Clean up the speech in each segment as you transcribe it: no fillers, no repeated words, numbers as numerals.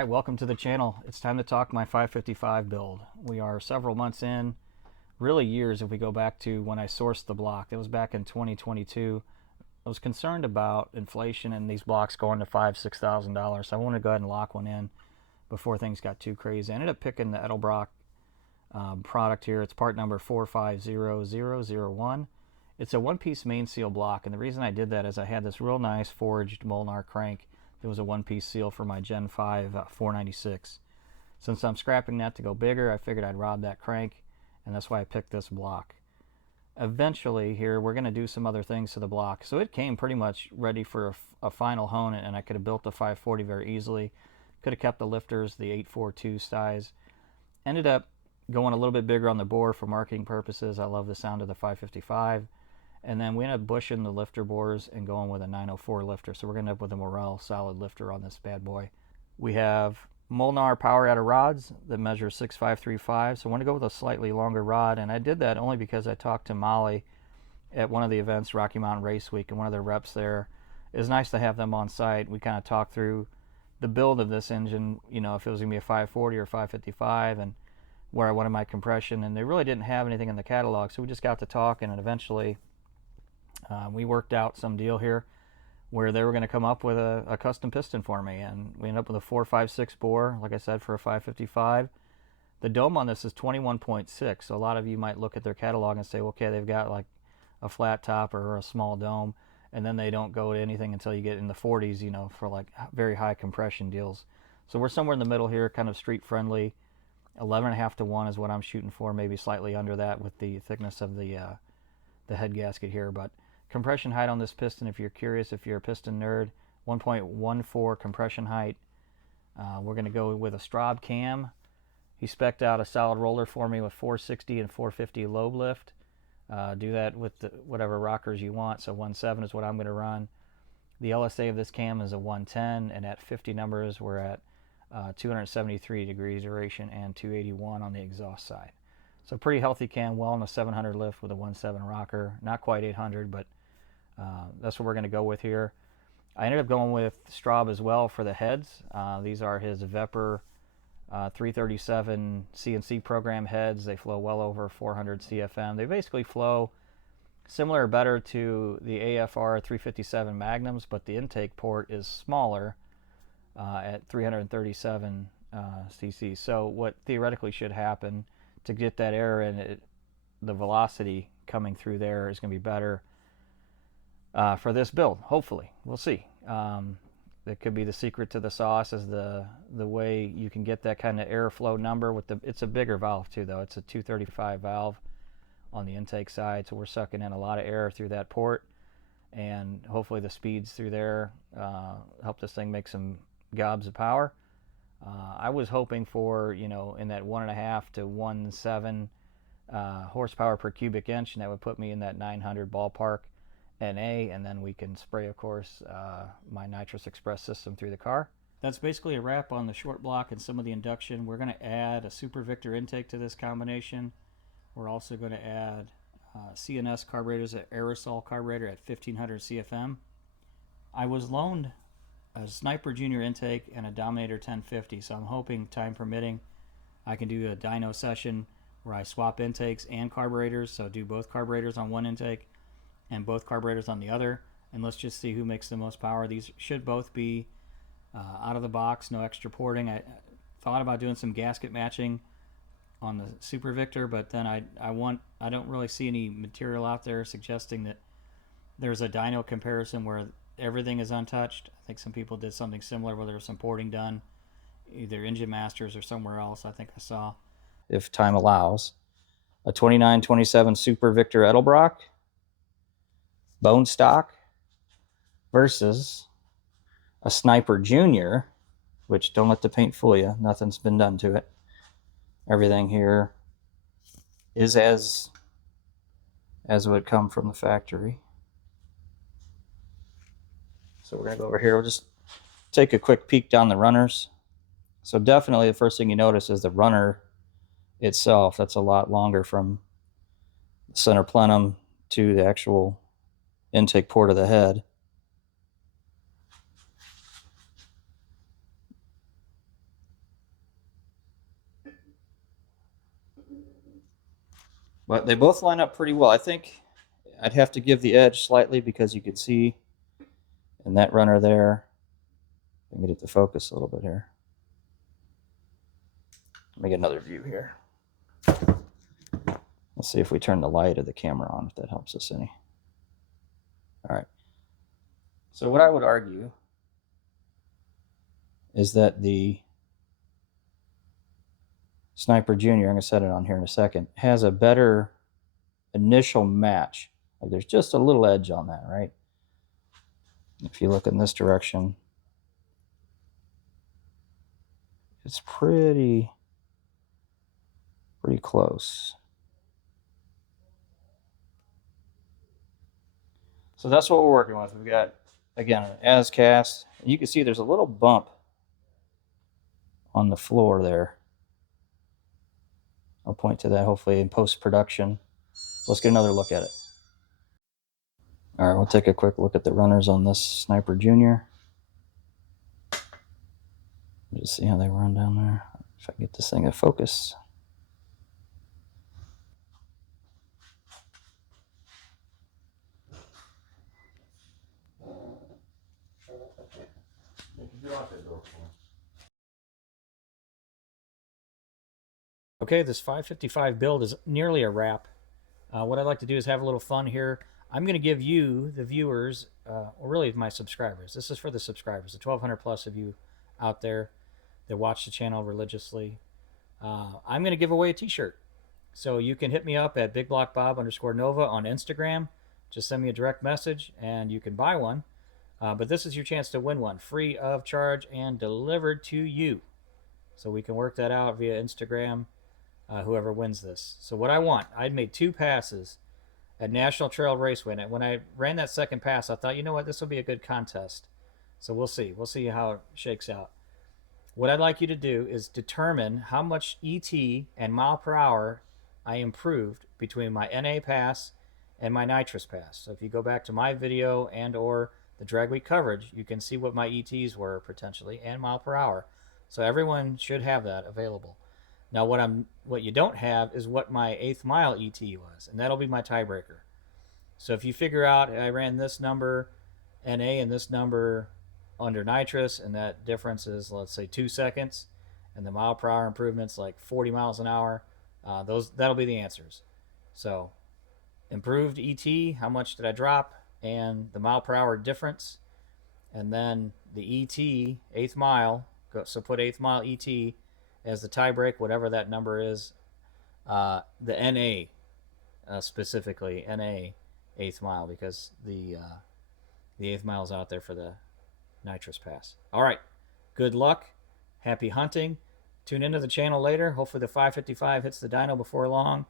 Alright, welcome to the channel. It's time to talk my 555 build. We are several months in, really years if we go back to when I sourced the block. That was back in 2022. I was concerned about inflation and these blocks going to $5,000–$6,000, so I wanted to go ahead and lock one in before things got too crazy. I ended up picking the Edelbrock product here. It's part number 450001. It's a one-piece main seal block, and the reason I did that is I had this real nice forged Molnar crank. It was a one-piece seal for my Gen 5 496. Since I'm scrapping that to go bigger, I figured I'd rob that crank, and that's why I picked this block. Eventually here we're going to do some other things to the block, so it came pretty much ready for a final hone, and I could have built the 540 very easily. Could have kept the lifters, the 842 size. Ended up going a little bit bigger on the bore for marketing purposes. I love the sound of the 555. And then we ended up bushing the lifter bores and going with a 904 lifter. So we're going to end up with a Morel solid lifter on this bad boy. We have Molnar power adder rods that measure 6.535. So I want to go with a slightly longer rod. And I did that only because I talked to Molly at one of the events, Rocky Mountain Race Week, and one of their reps there. It was nice to have them on site. We kind of talked through the build of this engine, you know, if it was going to be a 540 or 555 and where I wanted my compression. And they really didn't have anything in the catalog. So we just got to talking, and eventually we worked out some deal here where they were going to come up with a custom piston for me, and we ended up with a 456 bore, like I said, for a 555. The dome on this is 21.6, so a lot of you might look at their catalog and say, okay, they've got like a flat top or a small dome, and then they don't go to anything until you get in the 40s, you know, for like very high compression deals. So we're somewhere in the middle here, kind of street friendly. 11.5 to 1 is what I'm shooting for, maybe slightly under that with the thickness of the head gasket here. But compression height on this piston, if you're curious, if you're a piston nerd, 1.14 compression height. We're going to go with a Straub cam. He spec'd out a solid roller for me with 460 and 450 lobe lift. Do that with whatever rockers you want. So 1.7 is what I'm going to run. The LSA of this cam is a 110, and at 50 numbers we're at 273 degrees duration and 281 on the exhaust side. So pretty healthy cam, well in a 700 lift with a 1.7 rocker. Not quite 800, but that's what we're going to go with here. I ended up going with Straub as well for the heads. These are his Vepr 337 CNC program heads. They flow well over 400 CFM. They basically flow similar or better to the AFR 357 Magnums, but the intake port is smaller at 337 cc. So what theoretically should happen to get that air in, the velocity coming through there is going to be better for this build. Hopefully, we'll see. That could be the secret to the sauce, is the way you can get that kind of airflow number with it's a bigger valve too, though. It's a 235 valve on the intake side, so we're sucking in a lot of air through that port, and hopefully the speeds through there help this thing make some gobs of power. I was hoping for, you know, in that 1.5 to 1.7 horsepower per cubic inch, and that would put me in that 900 ballpark NA, and then we can spray, of course, my nitrous express system through the car. That's basically a wrap on the short block and some of the induction. We're going to add a Super Victor intake to this combination. We're also going to add CNS carburetors, an aerosol carburetor at 1500 CFM. I was loaned a Sniper Junior intake and a Dominator 1050, so I'm hoping, time permitting, I can do a dyno session where I swap intakes and carburetors, so do both carburetors on one intake and both carburetors on the other, and let's just see who makes the most power. These should both be out of the box, no extra porting. I thought about doing some gasket matching on the Super Victor, but then I don't really see any material out there suggesting that there's a dyno comparison where everything is untouched. I think some people did something similar where there was some porting done, either Engine Masters or somewhere else. I think I saw, if time allows, a 2927 Super Victor Edelbrock bone stock versus a Sniper Junior, which, don't let the paint fool you, nothing's been done to it. Everything here is as would come from the factory. So we're going to go over here. We'll just take a quick peek down the runners. So definitely the first thing you notice is the runner itself. That's a lot longer from the center plenum to the actual intake port of the head. But they both line up pretty well. I think I'd have to give the edge slightly because you could see in that runner there. I can get it to focus a little bit here. Let me get another view here. Let's see if we turn the light of the camera on, if that helps us any. All right. So what I would argue is that the Sniper Junior, I'm going to set it on here in a second, has a better initial match. Like there's just a little edge on that, right? If you look in this direction, it's pretty close. So that's what we're working with. We've got, again, an as cast. You can see there's a little bump on the floor there. I'll point to that hopefully in post-production. Let's get another look at it. All right, we'll take a quick look at the runners on this Sniper Junior. Just see how they run down there. If I can get this thing to focus. Okay, this 555 build is nearly a wrap. What I'd like to do is have a little fun here. I'm going to give you, the viewers, or really my subscribers. This is for the subscribers, the 1,200 plus of you out there that watch the channel religiously. I'm going to give away a t-shirt. So you can hit me up at bigblockbob_nova on Instagram. Just send me a direct message and you can buy one. But this is your chance to win one, free of charge and delivered to you. So we can work that out via Instagram, whoever wins this. So what I want, I made 2 passes at National Trail Raceway. And when I ran that second pass, I thought, you know what, this will be a good contest. So we'll see. We'll see how it shakes out. What I'd like you to do is determine how much ET and mile per hour I improved between my NA pass and my nitrous pass. So if you go back to my video and or the drag week coverage, you can see what my ETs were potentially and mile per hour. So everyone should have that available. Now what you don't have is what my 8th mile ET was, and that'll be my tiebreaker. So if you figure out I ran this number NA and this number under nitrous, and that difference is, let's say, 2 seconds, and the mile per hour improvement's like 40 miles an hour, that'll be the answers. So improved ET, how much did I drop, and the mile per hour difference, and then the ET, 8th mile, so put 8th mile ET as the tiebreak, whatever that number is. The NA, specifically NA 8th mile, because the 8th mile is out there for the nitrous pass. All right, good luck, happy hunting. Tune into the channel later. Hopefully the 555 hits the dyno before long,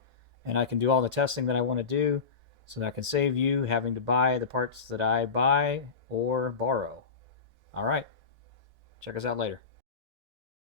and I can do all the testing that I want to do, so that I can save you having to buy the parts that I buy or borrow. All right, check us out later.